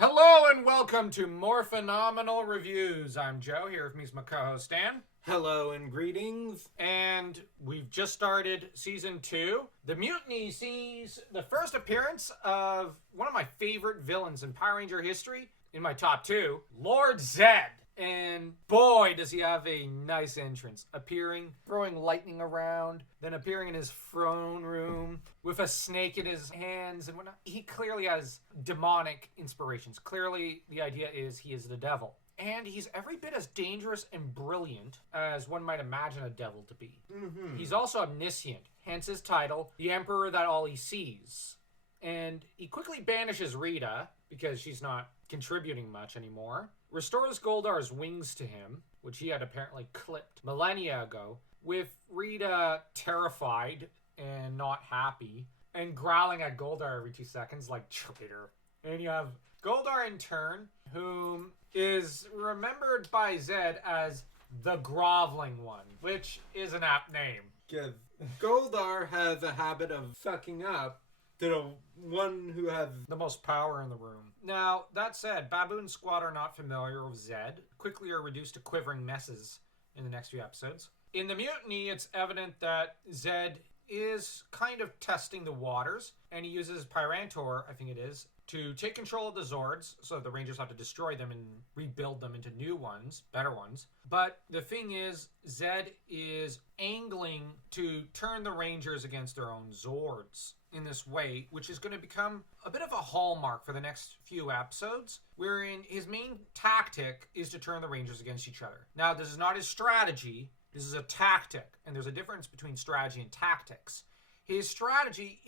Hello and welcome to More Phenomenal Reviews. I'm Joe, here with me is my co-host Dan. Hello and greetings. And we've just started Season 2. The Mutiny sees the first appearance of one of my favorite villains in Power Ranger history, in my top 2, Lord Zedd. And boy, does he have a nice entrance. Appearing, throwing lightning around, then appearing in his throne room with a snake in his hands and whatnot. He clearly has demonic inspirations. Clearly, the idea is he is the devil. And he's every bit as dangerous and brilliant as one might imagine a devil to be. He's also omniscient, hence his title, the Emperor That All He Sees. And he quickly banishes Rita, because she's not contributing much anymore, restores Goldar's wings to him, which he had apparently clipped millennia ago, with Rita terrified and not happy, and growling at Goldar every 2 seconds like traitor. And you have Goldar in turn, whom is remembered by Zedd as the Groveling One, which is an apt name. Because Goldar has a habit of sucking up to the one who has the most power in the room. Now, that said, Baboon Squad are not familiar with Zedd, quickly are reduced to quivering messes in the next few episodes. In the Mutiny, it's evident that Zedd is kind of testing the waters, and he uses Pyrantor, I think it is, to take control of the Zords, so the Rangers have to destroy them and rebuild them into new ones, better ones. But the thing is, Zedd is angling to turn the Rangers against their own Zords in this way, which is going to become a bit of a hallmark for the next few episodes, wherein his main tactic is to turn the Rangers against each other. Now, this is not his strategy, this is a tactic, and there's a difference between strategy and tactics. His strategy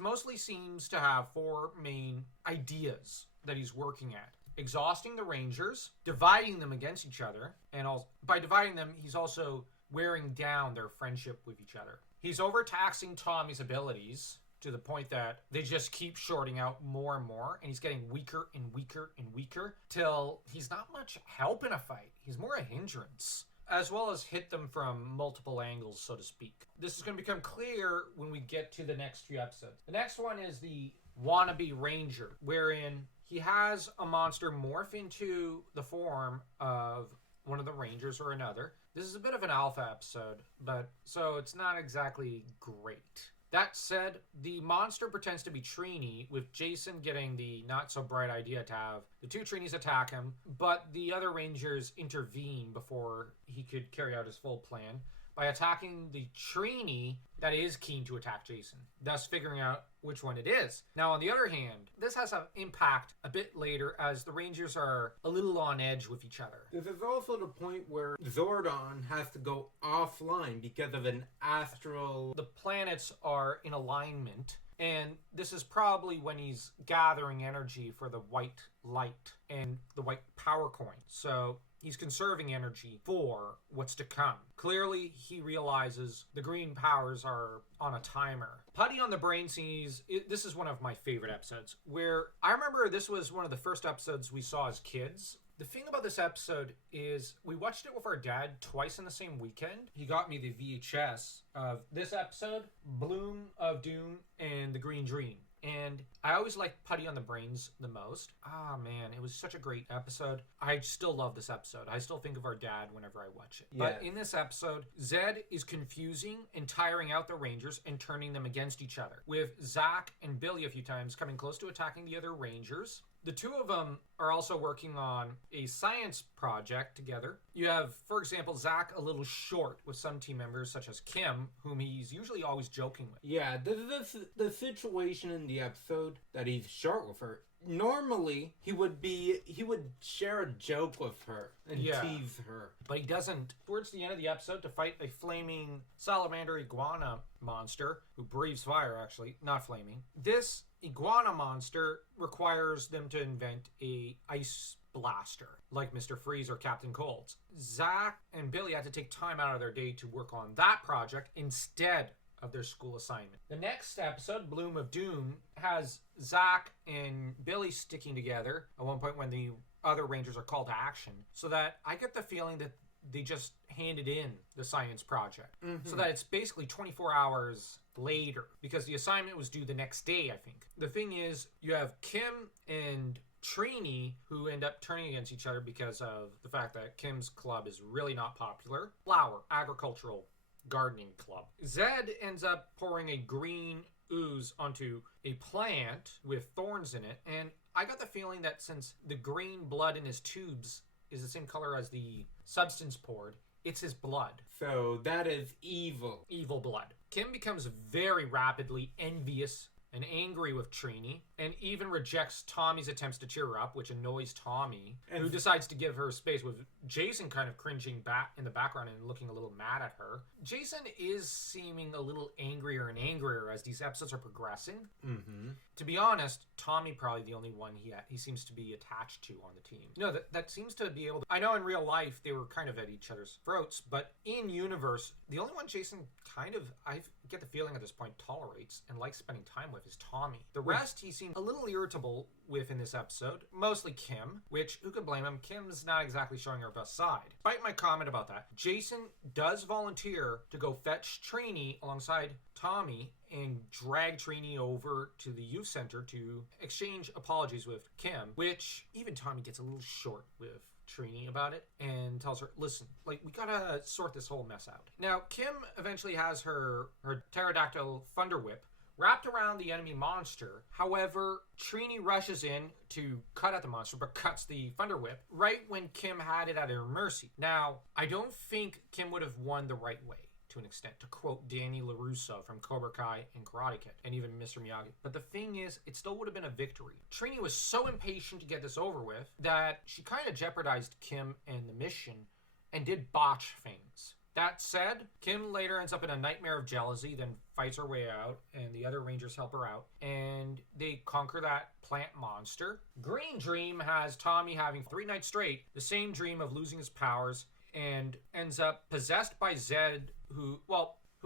mostly seems to have 4 main ideas that he's working at. Exhausting the Rangers, dividing them against each other, and by dividing them, he's also wearing down their friendship with each other. He's overtaxing Tommy's abilities to the point that they just keep shorting out more and more, and he's getting weaker and weaker and weaker till he's not much help in a fight. He's more a hindrance, as well as hit them from multiple angles, so to speak. This is going to become clear when we get to the next few episodes. The next one is the Wannabe Ranger, wherein he has a monster morph into the form of one of the Rangers or another. This is a bit of an alpha episode, but so it's not exactly great. That said, the monster pretends to be Trini, with Jason getting the not-so-bright idea to have the 2 Trinis attack him, but the other Rangers intervene before he could carry out his full plan by attacking the Trini that is keen to attack Jason, thus figuring out which one it is. Now, on the other hand, this has an impact a bit later as the Rangers are a little on edge with each other. This is also the point where Zordon has to go offline because of an astral... The planets are in alignment, and this is probably when he's gathering energy for the white light and the white power coin. So he's conserving energy for what's to come. Clearly, he realizes the green powers are on a timer. Putty on the Brain sees, this is one of my favorite episodes, where I remember this was one of the first episodes we saw as kids. The thing about this episode is we watched it with our dad twice in the same weekend. He got me the VHS of this episode, Bloom of Doom, and The Green Dream. And I always liked Putty on the Brains the most. Ah, man, it was such a great episode. I still love this episode. I still think of our dad whenever I watch it. Yeah. But in this episode, Zedd is confusing and tiring out the Rangers and turning them against each other, with Zach and Billy a few times coming close to attacking the other Rangers. The 2 of them are also working on a science project together. You have, for example, Zach a little short with some team members, such as Kim, whom he's usually always joking with. Yeah, this is the situation in the episode that he's short with her. Normally, he would share a joke with her and tease her. But he doesn't. Towards the end of the episode, to fight a flaming salamander iguana monster, who breathes fire, actually, not flaming. This iguana monster requires them to invent a ice blaster, like Mr. Freeze or Captain Cold. Zach and Billy had to take time out of their day to work on that project instead of their school assignment. The next episode, Bloom of Doom, has Zach and Billy sticking together at one point when the other Rangers are called to action, so that I get the feeling that they just handed in the science project. So that it's basically 24 hours later, because the assignment was due the next day, I think. The thing is, you have Kim and Trini, who end up turning against each other because of the fact that Kim's club is really not popular. Flower, agricultural gardening club. Zed ends up pouring a green ooze onto a plant with thorns in it, and I got the feeling that since the green blood in his tubes is the same color as the substance poured, it's his blood. So that is evil. Evil blood. Kim becomes very rapidly envious and angry with Trini, and even rejects Tommy's attempts to cheer her up, which annoys Tommy, who decides to give her space, with Jason kind of cringing back in the background and looking a little mad at her. Jason is seeming a little angrier and angrier as these episodes are progressing. Mm-hmm. To be honest, Tommy probably the only one he seems to be attached to on the team. No, that seems to be able to... I know in real life they were kind of at each other's throats, but in universe, the only one Jason kind of, I get the feeling at this point, tolerates and likes spending time with is Tommy. The rest he seemed a little irritable with in this episode, mostly Kim, which, who could blame him? Kim's not exactly showing her best side. Despite my comment about that, Jason does volunteer to go fetch Trini alongside Tommy and drag Trini over to the youth center to exchange apologies with Kim, which even Tommy gets a little short with Trini about it and tells her, listen, we gotta sort this whole mess out. Now, Kim eventually has her pterodactyl thunder whip wrapped around the enemy monster. However, Trini rushes in to cut at the monster, but cuts the thunder whip right when Kim had it at her mercy. Now, I don't think Kim would have won the right way, to an extent, to quote Danny LaRusso from Cobra Kai and Karate Kid, and even Mr. Miyagi. But the thing is, it still would have been a victory. Trini was so impatient to get this over with that she kind of jeopardized Kim and the mission and did botch things. That said, Kim later ends up in a nightmare of jealousy, then fights her way out, and the other Rangers help her out, and they conquer that plant monster. Green Dream has Tommy having 3 nights straight the same dream of losing his powers, and ends up possessed by Zed, who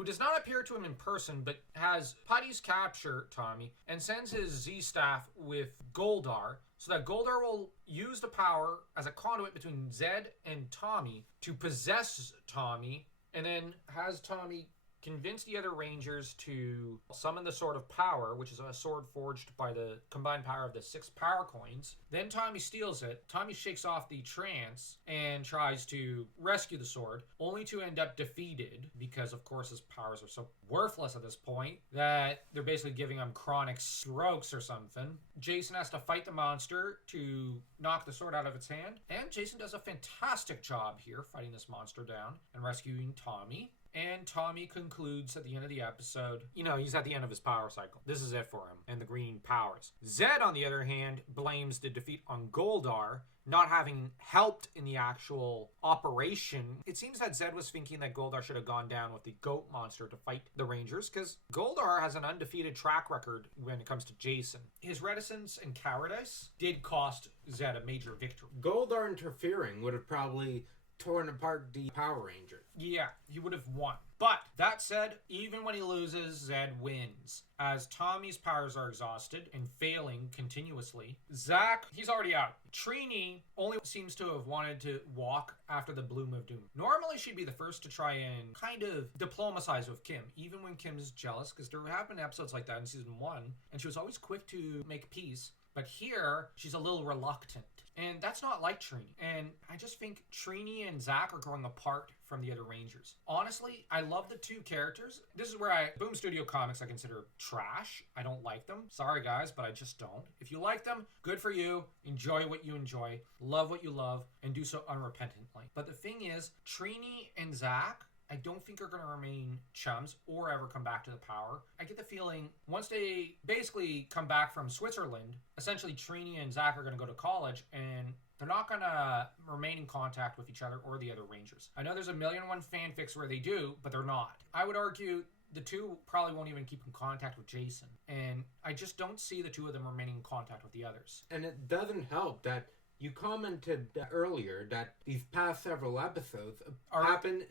does not appear to him in person, but has putties capture Tommy and sends his Z-Staff with Goldar, so that Goldar will use the power as a conduit between Zed and Tommy to possess Tommy, and then has Tommy convince the other Rangers to summon the Sword of Power, which is a sword forged by the combined power of the 6 power coins. Then Tommy steals it. Tommy shakes off the trance and tries to rescue the sword, only to end up defeated because, of course, his powers are so worthless at this point that they're basically giving him chronic strokes or something. Jason has to fight the monster to knock the sword out of its hand, and Jason does a fantastic job here fighting this monster down and rescuing Tommy. And Tommy concludes at the end of the episode, he's at the end of his power cycle. This is it for him and the green powers. Zed, on the other hand, blames the defeat on Goldar, not having helped in the actual operation. It seems that Zed was thinking that Goldar should have gone down with the goat monster to fight the Rangers, because Goldar has an undefeated track record when it comes to Jason. His reticence and cowardice did cost Zed a major victory. Goldar interfering would have probably torn apart the Power Ranger. Yeah, he would have won. But that said, even when he loses, Zed wins, as Tommy's powers are exhausted and failing continuously. Zach, he's already out. Trini only seems to have wanted to walk after the Bloom of Doom. Normally, she'd be the first to try and kind of diplomatize with Kim, even when Kim's jealous, because there have been episodes like that in season 1, and she was always quick to make peace. But here, she's a little reluctant. And that's not like Trini. And I just think Trini and Zach are growing apart from the other Rangers. Honestly, I love the 2 characters. This is where Boom Studio Comics I consider trash. I don't like them. Sorry, guys, but I just don't. If you like them, good for you. Enjoy what you enjoy. Love what you love. And do so unrepentantly. But the thing is, Trini and Zach, I don't think are going to remain chums or ever come back to the power. I get the feeling once they basically come back from Switzerland, essentially Trini and Zach are going to go to college and they're not going to remain in contact with each other or the other Rangers. I know there's 1,000,001 fanfics where they do, but they're not. I would argue the 2 probably won't even keep in contact with Jason. And I just don't see the 2 of them remaining in contact with the others. And it doesn't help that you commented earlier that these past several episodes happen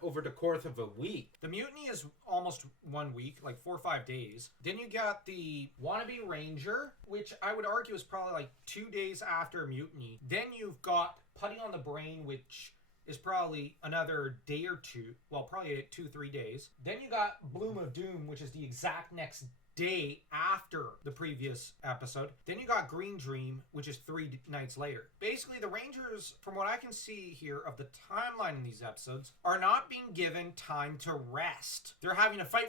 over the course of a week. The mutiny is almost 1 week, 4 or 5 days. Then you got the wannabe Ranger, which I would argue is probably 2 days after mutiny. Then you've got Putty on the Brain, which is probably another day or 2. Well, probably 2-3 days. Then you got Bloom of Doom, which is the exact next day after the previous episode. Then you got Green Dream, which is 3 nights later. Basically, the Rangers, from what I can see here of the timeline in these episodes, are not being given time to rest. They're having to fight.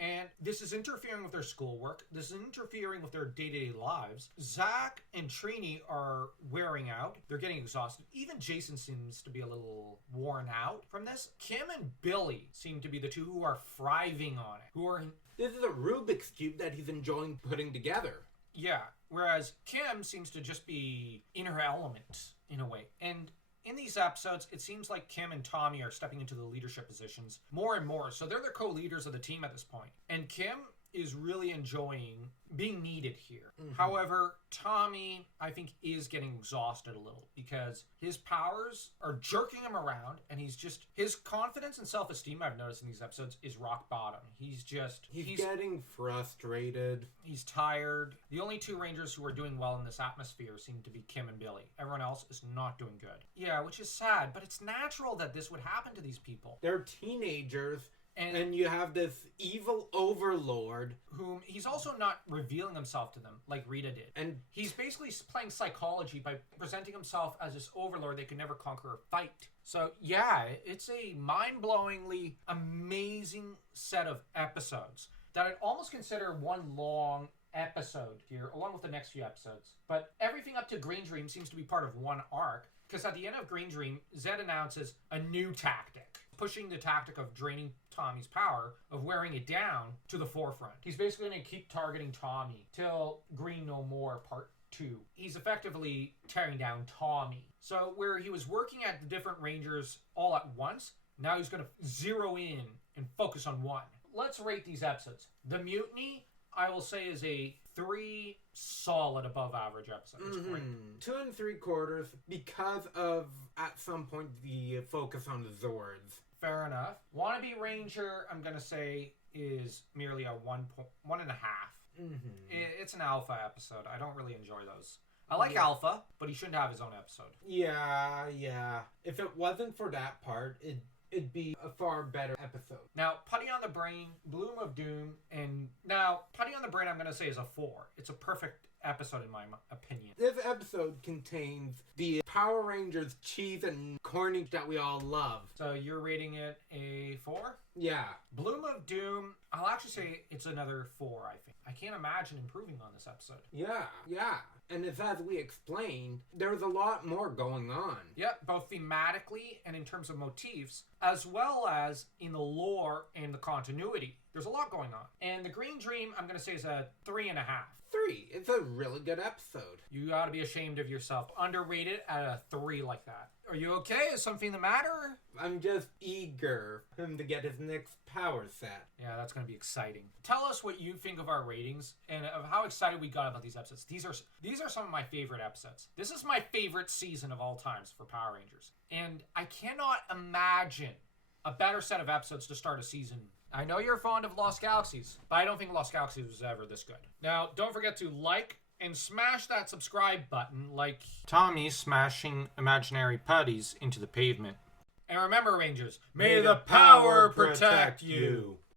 And this is interfering with their schoolwork. This is interfering with their day-to-day lives. Zach and Trini are wearing out. They're getting exhausted. Even Jason seems to be a little worn out from this. Kim and Billy seem to be the two who are thriving on it. This is a Rubik's Cube that he's enjoying putting together. Yeah, whereas Kim seems to just be in her element, in a way. And in these episodes, it seems like Kim and Tommy are stepping into the leadership positions more and more. So they're the co-leaders of the team at this point. And Kim is really enjoying being needed here. Mm-hmm. However, Tommy, I think, is getting exhausted a little because his powers are jerking him around, and his confidence and self-esteem, I've noticed in these episodes, is rock bottom. He's getting frustrated. He's tired. The only two Rangers who are doing well in this atmosphere seem to be Kim and Billy. Everyone else is not doing good. Yeah, which is sad, but it's natural that this would happen to these people. They're teenagers. And you have this evil overlord whom he's also not revealing himself to them like Rita did. And he's basically playing psychology by presenting himself as this overlord they could never conquer or fight. So yeah, it's a mind-blowingly amazing set of episodes that I'd almost consider one long episode here, along with the next few episodes. But everything up to Green Dream seems to be part of one arc, because at the end of Green Dream, Zed announces a new tactic, pushing the tactic of draining Tommy's power, of wearing it down to the forefront. He's basically going to keep targeting Tommy till Green No More Part 2. He's effectively tearing down Tommy. So where he was working at the different Rangers all at once, now he's going to zero in and focus on one. Let's rate these episodes. The Mutiny, I will say, is a 3 solid above average episodes. Mm-hmm. 2 3/4 because of, at some point, the focus on the Zords. Fair enough. Wannabe Ranger, I'm going to say, is merely a 1.5. Mm-hmm. It's an Alpha episode. I don't really enjoy those. I like Alpha, but he shouldn't have his own episode. Yeah. If it wasn't for that part, it'd be a far better episode. Now, Putty on the Brain, Bloom of Doom, and now Putty on the Brain I'm going to say is a 4. It's a perfect episode in my opinion. This episode contains the Power Rangers cheese and corny that we all love. So you're rating it a 4? Yeah. Bloom of Doom, I'll actually say it's another 4, I think. I can't imagine improving on this episode. Yeah. And as we explained, there's a lot more going on. Yep, both thematically and in terms of motifs, as well as in the lore and the continuity. There's a lot going on. And the Green Dream, I'm going to say, is a 3.5. 3. It's a really good episode. You gotta be ashamed of yourself. Underrated at a 3 like that. Are you okay? Is something the matter? I'm just eager for him to get his next power set. Yeah, that's gonna be exciting. Tell us what you think of our ratings and of how excited we got about these episodes. These are some of my favorite episodes. This is my favorite season of all times for Power Rangers. And I cannot imagine a better set of episodes to start a season. I know you're fond of Lost Galaxies, but I don't think Lost Galaxies was ever this good. Now, don't forget to like and smash that subscribe button like Tommy smashing imaginary putties into the pavement. And remember, Rangers, may the power protect you.